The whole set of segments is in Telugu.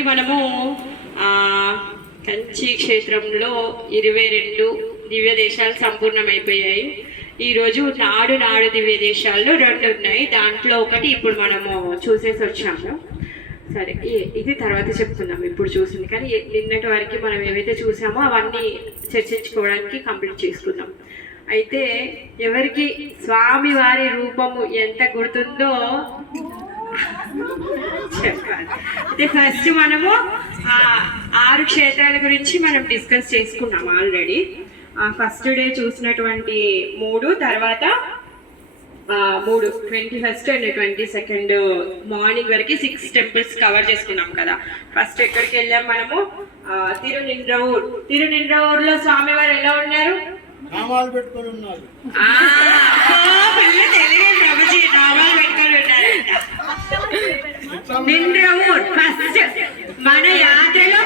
మనము కంచి క్షేత్రంలో 22 దివ్య దేశాలు సంపూర్ణమైపోయాయి. ఈరోజు నాడు దివ్య దేశాల్లో 2 ఉన్నాయి. దాంట్లో ఒకటి ఇప్పుడు మనము చూసేసి వచ్చాము. సరే, ఇది తర్వాత చెప్తున్నాము. ఇప్పుడు చూసింది కానీ నిన్నటి వరకు మనం ఏవైతే చూసామో అవన్నీ చర్చించుకోవడానికి కంప్లీట్ చేసుకున్నాం. అయితే ఎవరికి స్వామి వారి రూపము ఎంత గుర్తుందో చెప్పాలి. అయితే ఫస్ట్ మనము 6 క్షేత్రాల గురించి మనం డిస్కస్ చేసుకున్నాం ఆల్రెడీ. ఫస్ట్ డే చూసినటువంటి 3, తర్వాత 21st అండ్ 22nd మార్నింగ్ వరకు 6 టెంపుల్స్ కవర్ చేసుకున్నాం కదా. ఫస్ట్ ఎక్కడికి వెళ్ళాం మనము? తిరునింద్రవూరులో స్వామివారు ఎలా ఉన్నారు? నామాలు పెట్టుకొని ఉన్నారు. ప్రభుజీ నామాలు పెట్టుకొని ఉన్నారంట. నింద్రవూర్ ఫస్ట్ మన యాత్రలో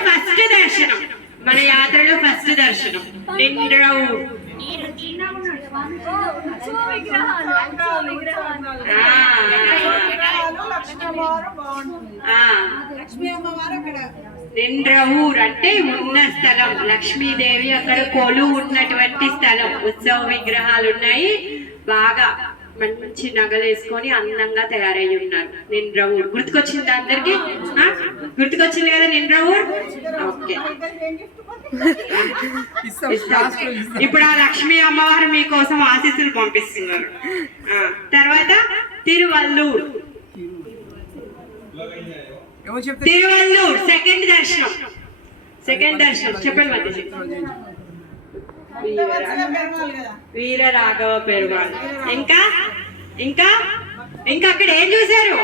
ఫస్ట్ దర్శనం నింద్రవూర్. నింద్రవూర్ అంటే ఉన్న స్థలం, లక్ష్మీదేవి అక్కడ కొలువు ఉన్నటువంటి స్థలం. ఉత్సవ విగ్రహాలు ఉన్నాయి, బాగా మంచి నగలేసుకొని అందంగా తయారై ఉన్నారు. నింద్రవూర్ గుర్తుకొచ్చింది అందరికి? గుర్తుకొచ్చింది కదా నింద్రవూర్? ఓకే, ఇప్పుడు ఆ లక్ష్మీ అమ్మవారు మీకోసం ఆశీస్సులు పంపిస్తున్నారు. తర్వాత తిరువల్లూర్ సెకండ్ దర్శనం చెప్పండి మధ్య. వీర రాఘవ పెరుమాళ్. ఇంకా ఇంకా ఇంకా అక్కడ ఏం చూశారు?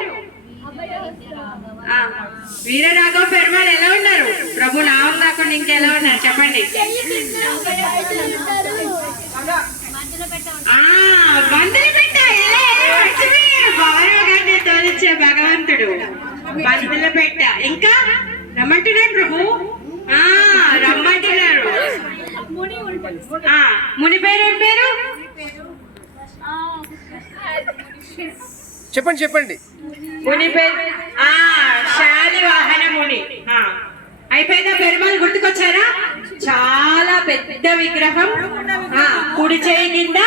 వీర రాఘవ పెరుమాళ్ ఎలా ఉన్నారు? ప్రభు నామం కాకుండా ఇంకెలా ఉన్నారు చెప్పండి? తోలిచ్చే భగవంతుడు బంతుల పెట్ట. ఇంకా రమ్మంటున్నారు ప్రభు, రమ్మంటున్నారు. ముని పేరు ఏం పేరు? చెప్పండి. ముని పేరు శాలివాహన ముని. అయిపోయిందా? పెరుమాళ్ గుర్తుకొచ్చారా? చాలా పెద్ద విగ్రహం. కుడి చేయి కింద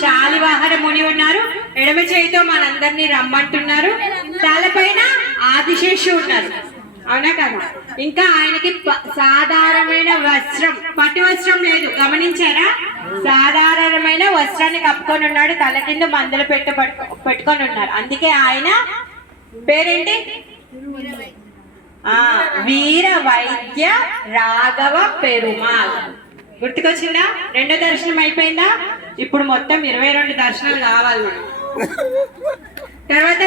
శాలివాహన ముని ఉన్నారు, ఎడమ చేయితో మనందరినీ రమ్మంటున్నారు. తలపైన ఆదిశేషు ఉన్నారు, అవునా కదా? ఇంకా ఆయనకి సాధారణమైన వస్త్రం, పట్టు వస్త్రం లేదు, గమనించారా? సాధారణమైన వస్త్రాన్ని కప్పుకొని ఉన్నాడు, తల కింద మందులు పెట్టుకొని ఉన్నారు. అందుకే ఆయన పేరేంటి? వీర వైద్య రాఘవ పెరుమాళ్. గుర్తుకొచ్చిందా? 2వ దర్శనం అయిపోయిందా? ఇప్పుడు మొత్తం 22 దర్శనాలు కావాలి. తర్వాత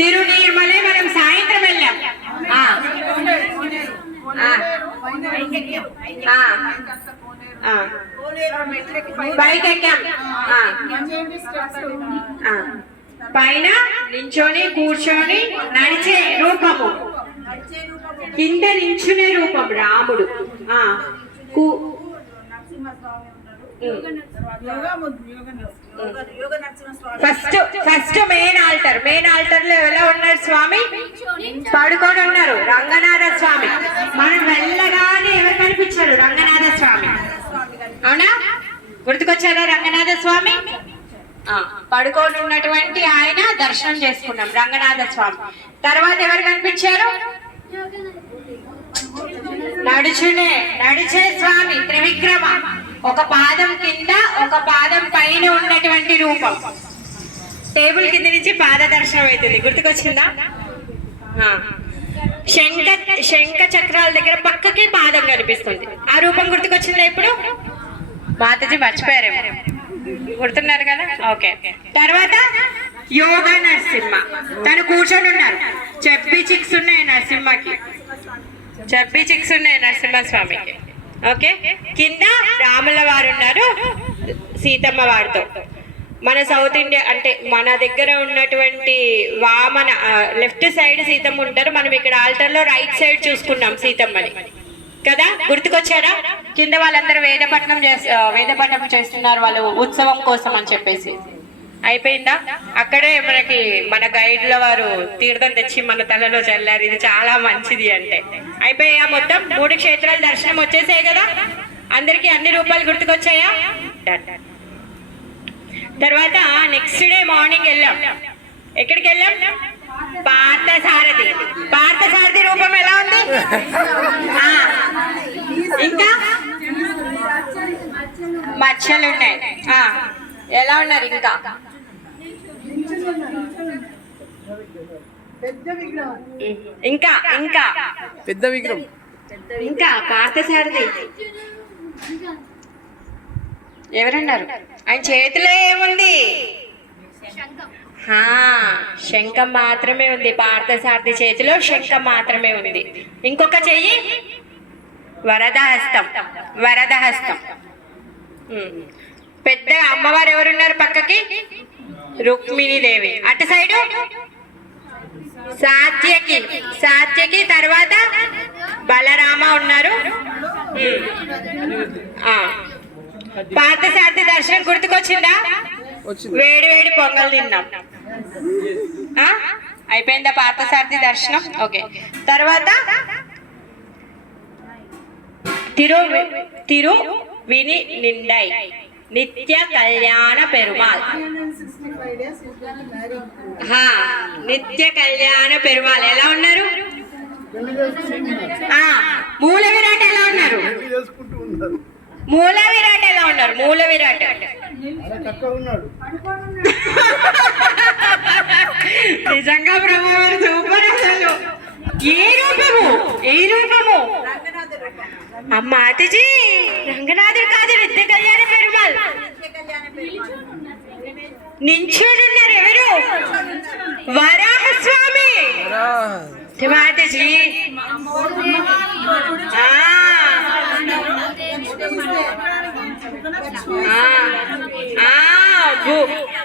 తిరునీర్మలై మనం సాయంత్రం వెళ్ళాం. పైకి ఎక్కాం. పైన నించొని కూర్చొని నడిచే రూపము, కింద నించునే రూపం రాముడు. ఫస్ట్ మెయిన్ ఆల్టర్ లో ఎలా ఉన్నారు స్వామి? పడుకొని ఉన్నారు, రంగనాథ స్వామి. మనం వెళ్ళగానే ఎవరు కనిపించారు? రంగనాథ స్వామి, అవునా? గుర్తుకొచ్చారా రంగనాథ స్వామి? పడుకొని ఉన్నటువంటి ఆయన దర్శనం చేసుకున్నాం, రంగనాథ స్వామి. తర్వాత ఎవరు కనిపించారు? నడిచే స్వామి, త్రివిక్రమ. ఒక పాదం కింద ఒక పాదం పైన ఉన్నటువంటి రూపం. టేబుల్ కింద నుంచి పాద దర్శనం అవుతుంది. గుర్తుకొచ్చిందా? శంఖ చక్రాల దగ్గర పక్కకి పాదం కనిపిస్తుంది. ఆ రూపం గుర్తుకొచ్చిందా? ఇప్పుడు మాతాజీ మర్చిపోయారేమో, గుర్తున్నారు కదా? ఓకే. తర్వాత యోగ నరసింహ, తను కూర్చొని ఉన్నారు. చెప్పి చిక్స్ ఉన్నాయి నరసింహస్వామికి. ఓకే, కింద రాముల వారు ఉన్నారు సీతమ్మ వారితో. మన సౌత్ ఇండియా అంటే మన దగ్గర ఉన్నటువంటి వామన లెఫ్ట్ సైడ్ సీతమ్మ ఉంటారు. మనం ఇక్కడ ఆల్టర్ లో రైట్ సైడ్ చూసుకున్నాం సీతమ్మని కదా. గుర్తుకొచ్చారా? కింద వాళ్ళందరూ వేదపట్నం చేస్తున్నారు, వాళ్ళు ఉత్సవం కోసం అని చెప్పేసి. అయిపోయిందా? అక్కడే మనకి మన గైడ్ల వారు తీర్థం తెచ్చి మన తలలో చల్లారు, ఇది చాలా మంచిది అంటే. అయిపోయా మొత్తం 3 క్షేత్రాల దర్శనం వచ్చేసాయి కదా, అందరికి అన్ని రూపాయలు గుర్తుకొచ్చాయా? తర్వాత నెక్స్ట్ డే మార్నింగ్ వెళ్ళాం. ఎక్కడికి వెళ్ళాం? పార్థసారథి. పార్థసారథి రూపం ఎలా ఉంది? ఇంకా మచ్చలు ఉన్నాయి. ఎలా ఉన్నారు? ఇంకా ఇంకా ఇంకా పెద్ద విగ్రహం, ఇంకా పార్థసారథి ఎవరన్నారు? ఆయన చేతిలో ఏముంది? శంఖం మాత్రమే ఉంది. పార్థసారథి చేతిలో శంఖం మాత్రమే ఉంది. ఇంకొక చెయ్యి వరదహస్తం. వరదహస్తం. పెద్ద అమ్మవారు ఎవరున్నారు పక్కకి? రుక్మిణీదేవి. అటు సైడు సాత్యకి. సాత్యకి తర్వాత బలరామ ఉన్నారు. పార్థసారథి దర్శనం గుర్తుకొచ్చిందా? వేడి వేడి పొంగల్ తిన్నాం. అయిపోయిందా పార్థసారథి దర్శనం? ఓకే. తర్వాత తిరువిని నిండై నిత్య కళ్యాణ పెరుమాల్. నిత్య కళ్యాణ పెరుమాల్ ఎలా ఉన్నారు? మూల విరాట్ ఎలా ఉన్నారు? మూల విరాట్ ఎలా ఉన్నారు? మూల విరాట్ నిజంగా ప్రభు సూపర్. అసలు ఏ రూపము? ఏ రూపము? మాతజీ రంగనాథుడు కాదు, నిత్య కళ్యాణ పెరుమాల్. నించున్నారు ఎవరు? వరాహస్వామి. మాతజీ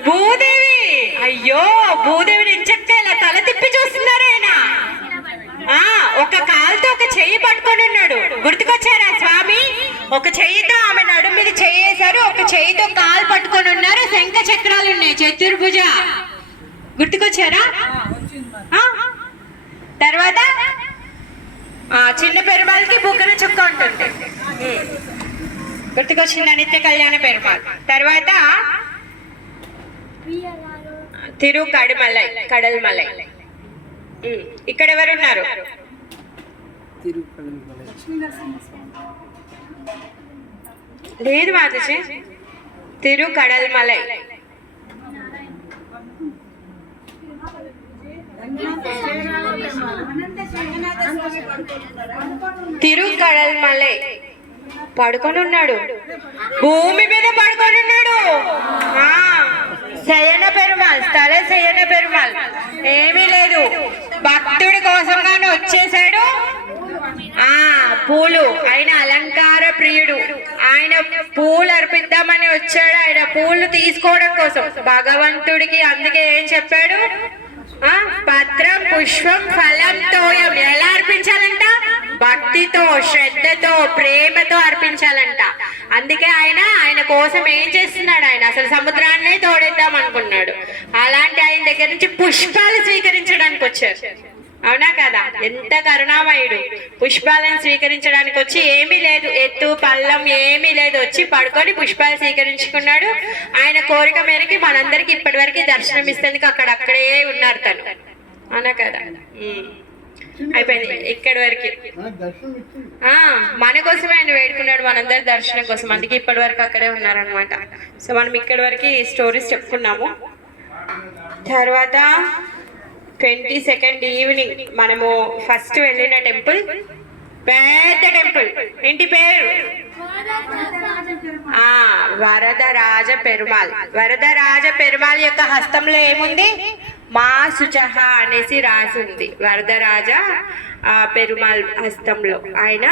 భూదేవి. అయ్యో, భూదేవిని ఇంచక్క ఇలా తల తిప్పి చూస్తున్నారు ఆయన. ఒక కాలుతో ఒక చెయ్యి పట్టుకొని ఉన్నాడు. గుర్తుకొచ్చారా స్వామి? ఒక చెయ్యితో ఆమె నడుము మీద చెయ్యేశారు, ఒక చెయ్యితో కాలు పట్టుకొని ఉన్నారు. శంఖ చక్రాలు ఉన్నాయి, చతుర్భుజ. గుర్తుకొచ్చారా? తర్వాత చిన్న పెరుమాళకి బుగ్గన చుక్క ఉంటుంది. గుర్తుకొచ్చిందా? నిత్య కళ్యాణ పెరుమాళ్. తర్వాత కడల్మలై. ఇక్కడ ఎవరున్నారు? లేదు మాతజీ, కడల్మలై. కడల్మలై పడుకొని ఉన్నాడు, భూమి మీద పడుకొని ఉన్నాడు. శయన పెరుమాల్, స్థల శయన పెరుమాల్. ఏమీ లేదు, భక్తుడి కోసంగానే వచ్చేసాడు. పూలు, ఆయన అలంకార ప్రియుడు. ఆయన పూలు అర్పిద్దామని వచ్చాడు. ఆయన పూలు తీసుకోవడం కోసం భగవంతుడికి. అందుకే ఏం చెప్పాడు? పత్రం పుష్పం ఫలం తోయం. ఎలా అర్పించాలంట? భక్తితో, శ్రద్ధతో, ప్రేమతో అర్పించాలంట. అందుకే ఆయన కోసం ఏం చేస్తున్నాడు? ఆయన అసలు సముద్రాన్నే తోడేద్దాం అనుకున్నాడు. అలాంటి ఆయన దగ్గర నుంచి పుష్పాలు స్వీకరించడానికి వచ్చారు. అవునా కదా? ఎంత కరుణామయుడు. పుష్పాలను స్వీకరించడానికి వచ్చి ఏమీ లేదు, ఎత్తు పల్లం ఏమీ లేదు, వచ్చి పడుకొని పుష్పాలు స్వీకరించుకున్నాడు. ఆయన కోరిక మేరకు మనందరికి ఇప్పటి వరకు దర్శనం ఇస్తేందుకు అక్కడే ఉన్నారు తను. అవునా కదా? అయిపోయింది ఇక్కడి వరకు. మన కోసమే ఆయన వేడుకున్నాడు, మనందరి దర్శనం కోసం. అందుకే ఇప్పటి వరకు అక్కడే ఉన్నారనమాట. సో మనం ఇక్కడి వరకు స్టోరీస్ చెప్పుకున్నాము. తర్వాత 22nd ఈవినింగ్ మనము ఫస్ట్ వెళ్ళిన టెంపుల్, పెద్ద టెంపుల్. ఏంటి పేరు? వరదరాజ పెరుమాల్. వరదరాజ పెరుమాల్ యొక్క హస్తంలో ఏముంది? మా శుచహ అనేసి రాసి ఉంది. వరదరాజ పెరుమాల్ హస్తంలో ఆయన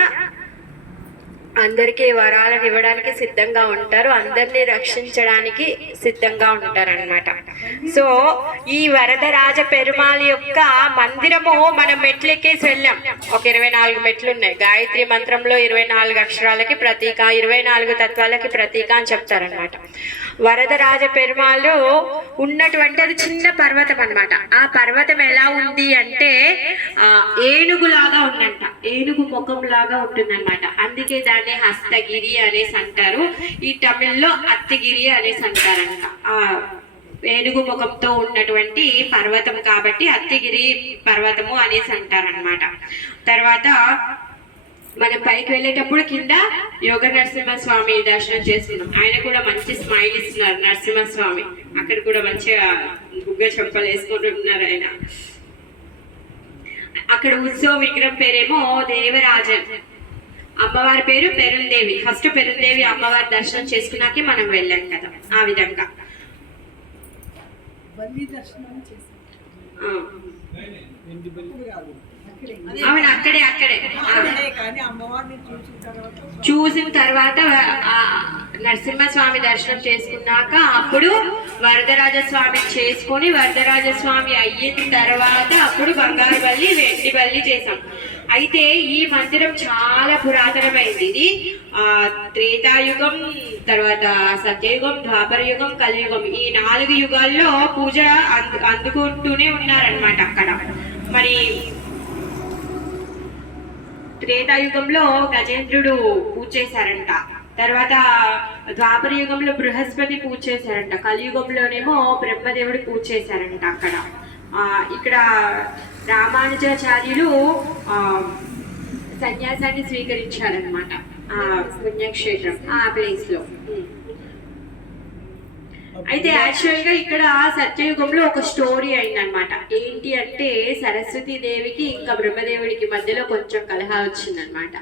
అందరికీ వరాలను ఇవ్వడానికి సిద్ధంగా ఉంటారు, అందరినీ రక్షించడానికి సిద్ధంగా ఉంటారనమాట. సో ఈ వరదరాజ పెరుమాళ్ యొక్క మందిరము మనం మెట్లెక్కేసి వెళ్ళాం. ఒక 24 మెట్లు ఉన్నాయి. గాయత్రి మంత్రంలో 24 అక్షరాలకి ప్రతీక, 24 తత్వాలకి ప్రతీక అని చెప్తారనమాట. వరదరాజ పెరుమాళ్ళు ఉన్నటువంటి అది చిన్న పర్వతం అన్నమాట. ఆ పర్వతం ఎలా ఉంది అంటే ఏనుగులాగా ఉందంట, ఏనుగు ముఖం లాగా ఉంటుందన్నమాట. అందుకే దాన్ని హస్తగిరి అనేసి అంటారు. ఈ తమిళ్లో అత్తగిరి అనేసి అంటారంట. ఆ ఏనుగు ముఖంతో ఉన్నటువంటి పర్వతం కాబట్టి అత్తగిరి పర్వతము అనేసి అంటారనమాట. తర్వాత మనం పైకి వెళ్ళేటప్పుడు కింద యోగ నరసింహస్వామి దర్శనం చేసుకున్నాం. ఆయన కూడా మంచి స్మైల్ ఇస్తున్నారు నరసింహస్వామి. అక్కడ కూడా మంచిగా బుగ్గ చెంపలు వేసుకొని ఉన్నారు ఆయన. అక్కడ ఉత్సవ విగ్రహం పేరేమో దేవరాజన్, అమ్మవారి పేరు పెరుందేవి. ఫస్ట్ పెరుందేవి అమ్మవారి దర్శనం చేసుకున్నాకే మనం వెళ్ళాం కదా. ఆ విధంగా అవును, అక్కడే చూసిన తర్వాత నరసింహస్వామి దర్శనం చేసుకున్నాక అప్పుడు వరదరాజ స్వామి చేసుకొని వరదరాజ స్వామి అయిన తర్వాత అప్పుడు బంగారు బల్లి వెండి బల్లి చేసాం. అయితే ఈ మందిరం చాలా పురాతనమైంది. ఇది త్రేతాయుగం, తర్వాత సత్యయుగం, ద్వాపర యుగం, కలియుగం, ఈ 4 యుగాల్లో పూజ అందుకుంటూనే ఉన్నారనమాట అక్కడ. మరి త్రేతాయుగంలో గజేంద్రుడు పూజ చేశారంట, తర్వాత ద్వాపర యుగంలో బృహస్పతి పూజ చేశారంట, కలియుగంలోనేమో బ్రహ్మదేవుడు పూజ చేశారంట అక్కడ. ఇక్కడ రామానుజాచార్యులు సన్యాసాన్ని స్వీకరించారనమాట పుణ్యక్షేత్రం ఆ ప్లేస్ లో. అయితే యాక్చువల్ గా ఇక్కడ సత్యయుగంలో ఒక స్టోరీ అయిందనమాట. ఏంటి అంటే సరస్వతీ దేవికి ఇంకా బ్రహ్మదేవుడికి మధ్యలో కొంచెం కలహం వచ్చిందనమాట.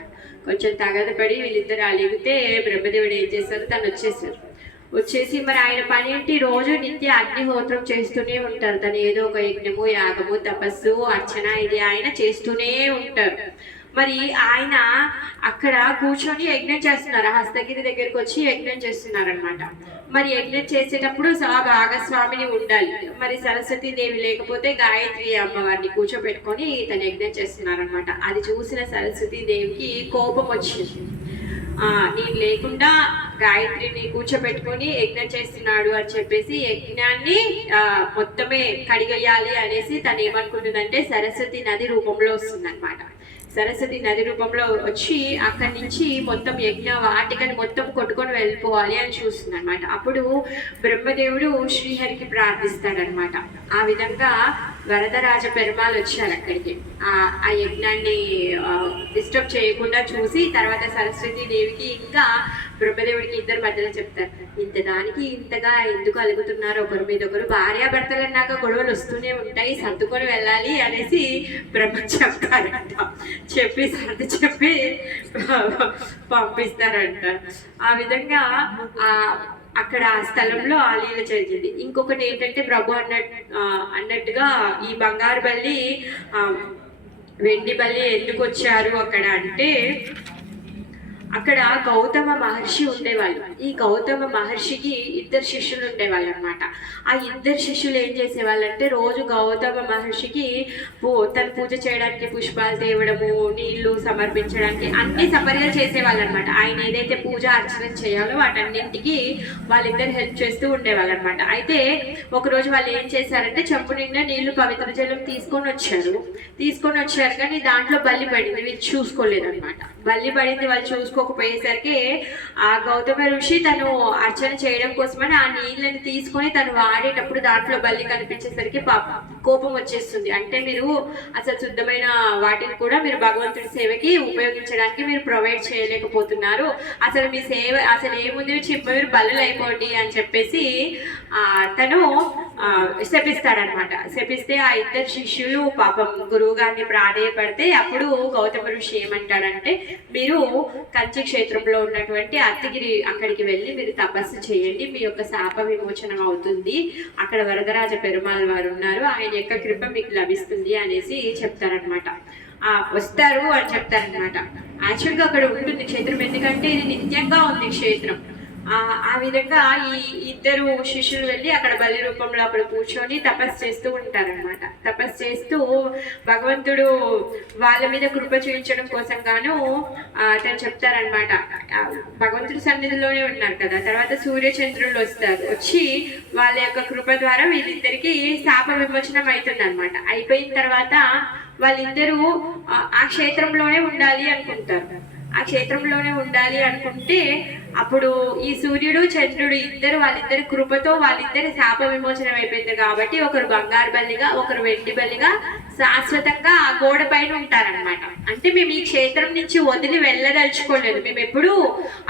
కొంచెం తగదపడి వీళ్ళిద్దరు అలిగితే బ్రహ్మదేవుడు ఏం చేశారు, తను వచ్చేసి మరి ఆయన పని ఏంటి, రోజు నిత్య అగ్నిహోత్రం చేస్తూనే ఉంటారు. తను ఏదో ఒక యజ్ఞము, యాగము, తపస్సు, అర్చన ఇది ఆయన చేస్తూనే ఉంటారు. మరి ఆయన అక్కడ కూర్చొని యజ్ఞం చేస్తున్నారు. హస్తగిరి దగ్గరికి వచ్చి యజ్ఞం చేస్తున్నారనమాట. మరి యజ్ఞం చేసేటప్పుడు భాగస్వామిని ఉండాలి. మరి సరస్వతీ దేవి లేకపోతే గాయత్రి అమ్మవారిని కూర్చోబెట్టుకొని తను యజ్ఞం చేస్తున్నారనమాట. అది చూసిన సరస్వతీ దేవికి కోపం వచ్చింది. నేను లేకుండా గాయత్రిని కూర్చోబెట్టుకొని యజ్ఞం చేస్తున్నాడు అని చెప్పేసి యజ్ఞాన్ని మొత్తమే కడిగేయాలి అనేసి తను ఏమనుకుంటుందంటే సరస్వతి నది రూపంలో వస్తుందన్నమాట. సరస్వతి నది రూపంలో వచ్చి అక్కడి నుంచి మొత్తం యజ్ఞ వాటికని మొత్తం కొట్టుకొని వెళ్ళిపోవాలి అని చూస్తుంది అనమాట. అప్పుడు బ్రహ్మదేవుడు శ్రీహరికి ప్రార్థిస్తాడనమాట. ఆ విధంగా వరదరాజ పెరుమాళ్ వచ్చారు అక్కడికి. ఆ యజ్ఞాన్ని డిస్టర్బ్ చేయకుండా చూసి తర్వాత సరస్వతీ దేవికి ఇంకా బ్రహ్మదేవుడికి ఇద్దరు మధ్యలో చెప్తారు, ఇంత దానికి ఇంతగా ఎందుకు అలుగుతున్నారు ఒకరి మీద ఒకరు, భార్యాభర్తలు అన్నాక గొడవలు వస్తూనే ఉంటాయి, సర్దుకొని వెళ్ళాలి అనేసి బ్రహ్మ చెప్తారంట. చెప్పి పంపిస్తారంట. ఆ విధంగా అక్కడ ఆ స్థలంలో ఆ లీల జరిగింది. ఇంకొకటి ఏంటంటే ప్రభు అన్నట్టుగా ఈ బంగారు బల్లి వెండి బల్లి ఎందుకు వచ్చారు అక్కడ అంటే అక్కడ గౌతమ మహర్షి ఉండేవాళ్ళు. ఈ గౌతమ మహర్షికి ఇద్దరు శిష్యులు ఉండేవాళ్ళు అనమాట. ఆ ఇద్దరు శిష్యులు ఏం చేసేవాళ్ళంటే రోజు గౌతమ మహర్షికి తన పూజ చేయడానికి పుష్పాలు తేవడము, నీళ్లు సమర్పించడానికి అన్ని సపర్యలు చేసేవాళ్ళు అనమాట. ఆయన ఏదైతే పూజ అర్చన చేయాలో వాటన్నింటికి వాళ్ళిద్దరు హెల్ప్ చేస్తూ ఉండేవాళ్ళు అనమాట. అయితే ఒకరోజు వాళ్ళు ఏం చేశారంటే చెంపు నిండా నీళ్లు పవిత్ర జలం తీసుకొని వచ్చారు కానీ దాంట్లో బల్లి పడింది. వీళ్ళు చూసుకోలేదు అనమాట. బల్లి పడింది, వాళ్ళు చూసుకోకపోయేసరికి ఆ గౌతమ ఋషి తను అర్చన చేయడం కోసమని ఆ నీళ్ళని తీసుకొని తను వాడేటప్పుడు దాంట్లో బల్లి కనిపించేసరికి కోపం వచ్చేస్తుంది. అంటే మీరు అసలు శుద్ధమైన వాటిని కూడా మీరు భగవంతుడి సేవకి ఉపయోగించడానికి మీరు ప్రొవైడ్ చేయలేకపోతున్నారు, అసలు మీ సేవ అసలు ఏముంది మీరు బల్లులు అయిపోండి అని చెప్పేసి తను శపిస్తాడనమాట. శపిస్తే ఆ ఇద్దరు శిష్యులు పాపం గురువు గారిని ప్రాధేయపడితే అప్పుడు గౌతమ ఋషి ఏమంటాడంటే మీరు కంచి క్షేత్రంలో ఉన్నటువంటి అత్తగిరి అక్కడికి వెళ్ళి మీరు తపస్సు చేయండి, మీ యొక్క శాప విమోచనం అవుతుంది, అక్కడ వరదరాజ పెరుమాళ్ వారు ఉన్నారు, ఆయన యొక్క కృప మీకు లభిస్తుంది అనేసి చెప్తారనమాట. వస్తారు అని చెప్తారనమాట. యాక్చువల్గా అక్కడ ఉంటుంది క్షేత్రం, ఎందుకంటే ఇది నిత్యంగా ఉంది క్షేత్రం. ఆ విధంగా ఈ ఇద్దరు శిష్యులు వెళ్ళి అక్కడ బలి రూపంలో అక్కడ కూర్చొని తపస్సు చేస్తూ ఉంటారనమాట. తపస్సు చేస్తూ భగవంతుడు వాళ్ళ మీద కృప చూపించడం కోసం గాను తను చెప్తారనమాట. భగవంతుడి సన్నిధిలోనే ఉన్నారు కదా, తర్వాత సూర్యచంద్రులు వస్తారు, వచ్చి వాళ్ళ యొక్క కృప ద్వారా వీళ్ళిద్దరికి శాప విమోచనం అవుతుంది అనమాట. అయిపోయిన తర్వాత వాళ్ళిద్దరూ ఆ క్షేత్రంలోనే ఉండాలి అనుకుంటారు. ఆ క్షేత్రంలోనే ఉండాలి అనుకుంటే అప్పుడు ఈ సూర్యుడు చంద్రుడు ఇద్దరు వాళ్ళిద్దరి కృపతో వాళ్ళిద్దరి శాప విమోచనం అయిపోయింది కాబట్టి ఒకరు బంగారు బల్లిగా ఒకరు వెండి బల్లిగా శాశ్వతంగా ఆ గోడ పైన ఉంటారనమాట. అంటే మేము ఈ క్షేత్రం నుంచి వదిలి వెళ్ళదలుచుకోలేదు, మేము ఎప్పుడు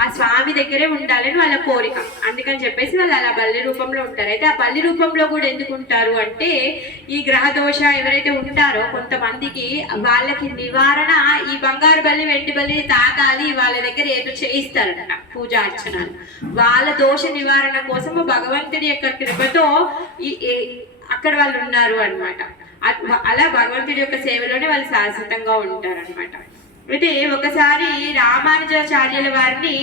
ఆ స్వామి దగ్గరే ఉండాలని వాళ్ళ కోరిక. అందుకని చెప్పేసి వాళ్ళు అలా బల్లి రూపంలో ఉంటారు. అయితే ఆ బల్లి రూపంలో కూడా ఎందుకు ఉంటారు అంటే ఈ గ్రహ దోష ఎవరైతే ఉంటారో కొంతమందికి వాళ్ళకి నివారణ ఈ బంగారు బల్లి వెండి బల్లి తాగాలి, వాళ్ళ దగ్గర ఏదో చేయిస్తారట పూజ అర్చనలు. వాళ్ళ దోష నివారణ కోసం భగవంతుడి యొక్క కృపతో అక్కడ వాళ్ళు ఉన్నారు అన్నమాట. అలా భగవంతుడి యొక్క సేవలోనే వాళ్ళు శాశ్వతంగా ఉంటారన్నమాట. అయితే ఒకసారి రామానుజాచార్యుల వారిని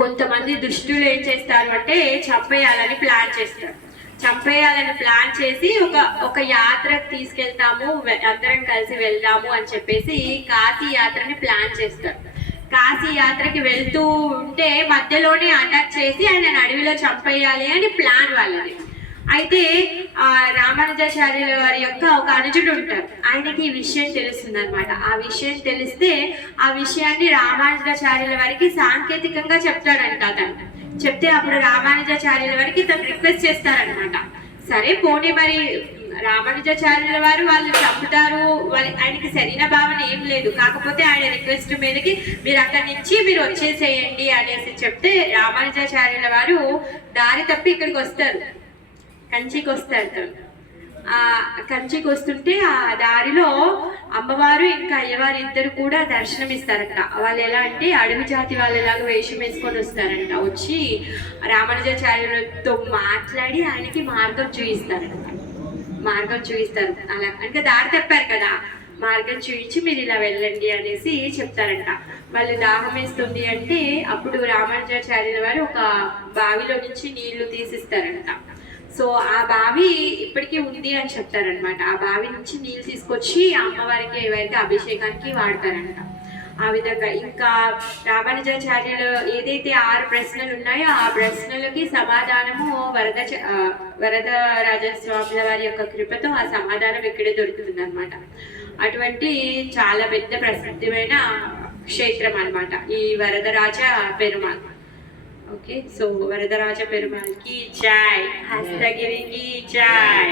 కొంతమంది దుష్టులు ఏం చేస్తారు అంటే చంపేయాలని ప్లాన్ చేస్తారు. చంపేయాలని ప్లాన్ చేసి ఒక యాత్రకు తీసుకెళ్తాము, అందరం కలిసి వెళ్దాము అని చెప్పేసి కాశీ యాత్రని ప్లాన్ చేస్తారు. కాశీ యాత్రకి వెళ్తూ ఉంటే మధ్యలోనే అటాక్ చేసి ఆయన అడవిలో చంపేయాలి అని ప్లాన్ వాళ్ళది. అయితే రామానుజాచార్యుల వారి యొక్క ఒక అనుజుడు ఉంటారు, ఆయనకి ఈ విషయం తెలుస్తుంది అనమాట. ఆ విషయం తెలిస్తే ఆ విషయాన్ని రామానుజాచార్యుల వారికి సాంకేతికంగా చెప్తాడంట. అతను చెప్తే అప్పుడు రామానుజాచార్యుల వారికి తను రిక్వెస్ట్ చేస్తారనమాట. సరే పోనీ మరి రామానుజాచార్యుల వారు వాళ్ళు చంపుతారు, ఆయనకి సరైన భావన ఏం లేదు, కాకపోతే ఆయన రిక్వెస్ట్ మీదకి మీరు అక్కడి నుంచి మీరు వచ్చేసేయండి అనేసి చెప్తే రామానుజాచార్యుల వారు దారి తప్పి ఇక్కడికి వస్తారు, కంచికి వస్తారు. కంచికి వస్తుంటే ఆ దారిలో అమ్మవారు ఇంకా అయ్యవారు ఇద్దరు కూడా దర్శనమిస్తారంట. వాళ్ళు ఎలా అంటే అడవి జాతి వాళ్ళలాగా వేషం వేసుకొని వస్తారంట. వచ్చి రామానుజాచార్యులతో మాట్లాడి ఆయనకి మార్గం చూపిస్తారంట. మార్గం చూపిస్తారు. అలా ఇంకా దారి తప్పారు కదా, మార్గం చూపించి మీరు ఇలా వెళ్ళండి అనేసి చెప్తారంట. వాళ్ళు దాహం వేస్తుంది అంటే అప్పుడు రామానుజాచార్యుల వారు ఒక బావిలో నుంచి నీళ్లు తీసిస్తారంట. సో ఆ బావి ఇప్పటికీ ఉంది అని చెప్తారనమాట. ఆ బావి నుంచి నీళ్ళు తీసుకొచ్చి అమ్మవారికి ఎవరికి అభిషేకానికి వాడతారంట. ఆ విధంగా ఇంకా రామానుజాచార్యులు ఏదైతే 6 ప్రశ్నలు ఉన్నాయో ఆ ప్రశ్నలకి సమాధానము వరదరాజస్వాముల వారి యొక్క కృపతో ఆ సమాధానం ఇక్కడే దొరుకుతుంది అనమాట. అటువంటి చాలా పెద్ద ప్రసిద్ధమైన క్షేత్రం అనమాట ఈ వరదరాజ పెరుమాళ్. ఓకే, సో వరదరాజ పెరుమాళ్ కి జై, హస్తగిరికి జై.